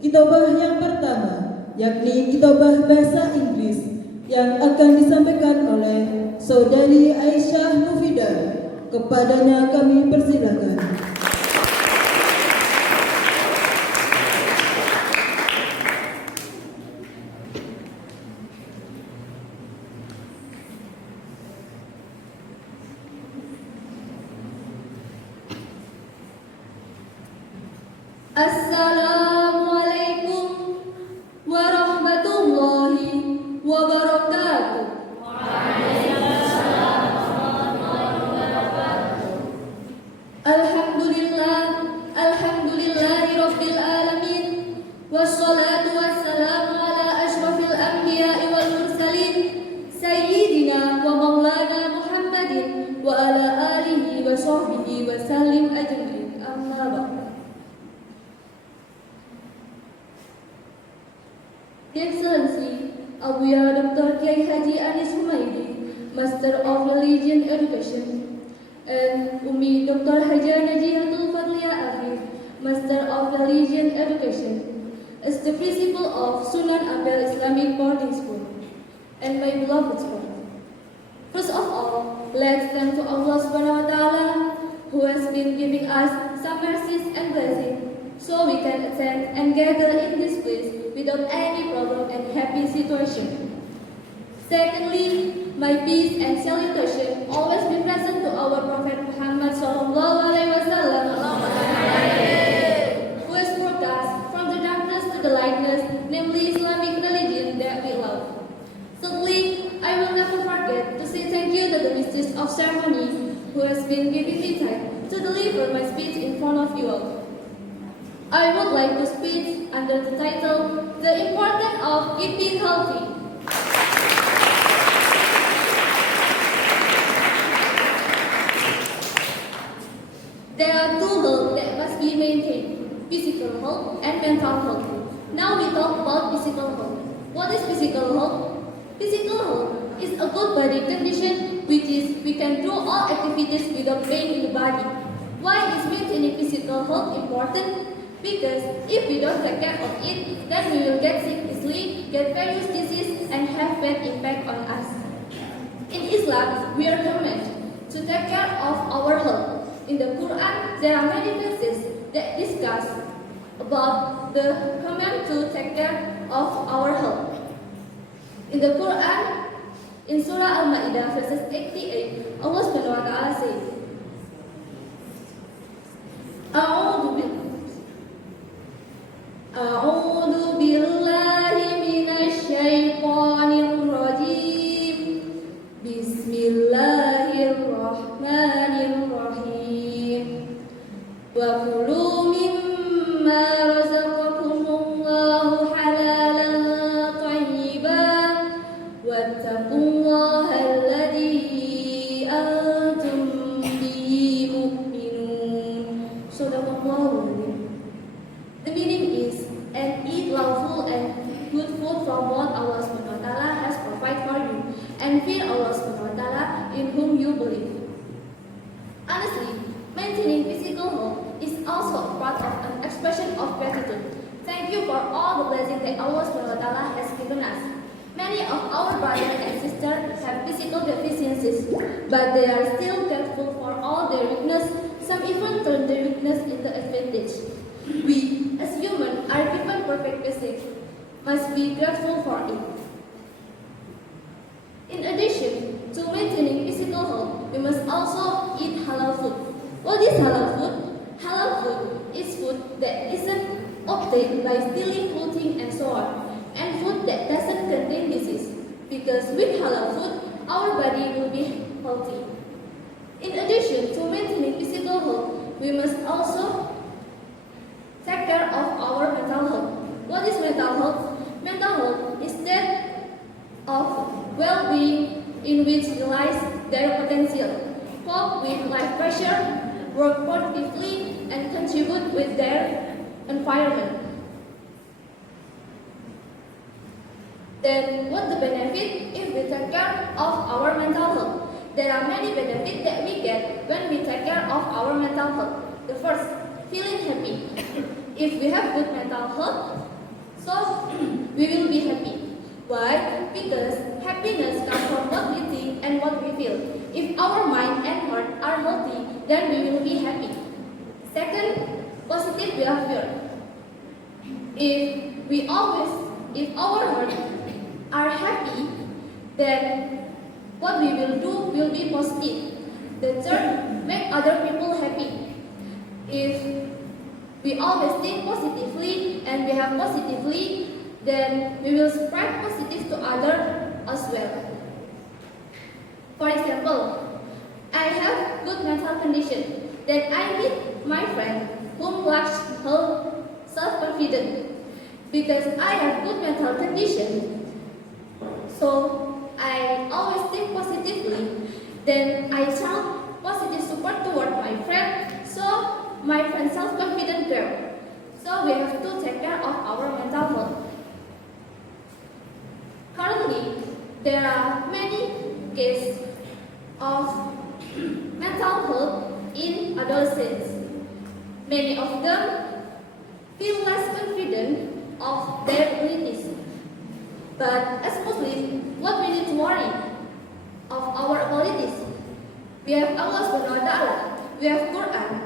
Khitobah yang pertama, yakni Khitobah Bahasa Inggris yang akan disampaikan oleh Saudari Aisyah Mufidah. Kepadanya kami persilakan. Assalamualaikum warahmatullahi wabarakatuh. Alhamdulillahi rabbil alamin. Wassalatu wassalamu ala ashrafil anbiya'i wal mursalin Sayyidina wa maulana Muhammadin wa ala alihi wa sahbihi wa sallim ajma'in. Amma ba'd. Excellency, Abuya Dr. Kiai Haji Anis Humaydi, Master of Religion Education, and Umi Dr. Haja Najihatul Fadliya Afif, Master of Religion Education, as the principal of Sunan Ampel Islamic Boarding School, and my beloved school. First of all, let's thank to Allah Subhanahu wa Ta'ala, who has been giving us some mercies and blessings, so we can attend and gather in this place without any problem and happy situation. Secondly, my peace and salutation always be present to our Prophet Muhammad sallallahu alaihi wasallam, who has brought us from the darkness to the lightness, namely Islamic religion that we love. Thirdly, I will never forget to say thank you to the mistress of ceremonies who has been giving me time to deliver my speech in front of you all. I would like to speak under the title, The Importance of Eating Healthy. There are two health that must be maintained, physical health and mental health. Now we talk about physical health. What is physical health? Physical health is a good body condition which is we can do all activities without pain in the body. Why is maintaining physical health important? Because if we don't take care of it, then we will get sick easily, get various diseases, and have bad impact on us. In Islam, we are commanded to take care of our health. In the Quran, there are many verses that discuss about the command to take care of our health. In the Quran, in Surah Al-Ma'idah, verses 88, Allah Subhanahu wa Ta'ala says, أعوذ بالله من الشيطان الرجيم بسم الله الرحمن الرحيم وكلوا مما رزقكم الله حلالا طيبا واتقوا الله الذي أنتم به مؤمنون صدق الله العظيم. The meaning is, and eat lawful and good food from what Allah Subhanahu wa Ta'ala has provided for you, and fear Allah Subhanahu wa Ta'ala in whom you believe. Honestly, maintaining physical health is also a part of an expression of gratitude. Thank you for all the blessings that Allah Subhanahu wa Ta'ala has given us. Many of our brothers and sisters have physical deficiencies, but they are still grateful for all their weakness. Some even turn their weakness into advantage. We, as humans, are given perfect basics, must be grateful for it. In addition to maintaining physical health, we must also eat halal food. What is halal food? Halal food is food that isn't obtained by stealing, clothing, and so on, and food that doesn't contain disease. Because with halal food, our body will be healthy. In addition to maintaining physical health, we must also take care of our mental health. What is mental health? Mental health is that of well-being in which realize their potential, cope with life pressure, work productively, and contribute with their environment. Then, what's the benefit if we take care of our mental health? There are many benefits that we get when we take care of our mental health. The first, feeling happy. If we have good mental health, feel. If our mind and heart are healthy, then we will be happy. Second, positive behavior. If our heart are happy, then what we will do will be positive. The third, make other people happy. If we always think positively and behave positively, then we will spread positive to others as well. For example, I have good mental condition. Then I meet my friend whom lacks her self-confidence. Because I have good mental condition, so I always think positively. Then I show positive support toward my friend, so my friend's self-confidence grows. So we have to take care of our mental health. Currently, there are many cases of mental health in adolescents. Many of them feel less confident of their abilities. But as Muslims, what we need to worry of our abilities? We have Allah SWT, we have Quran,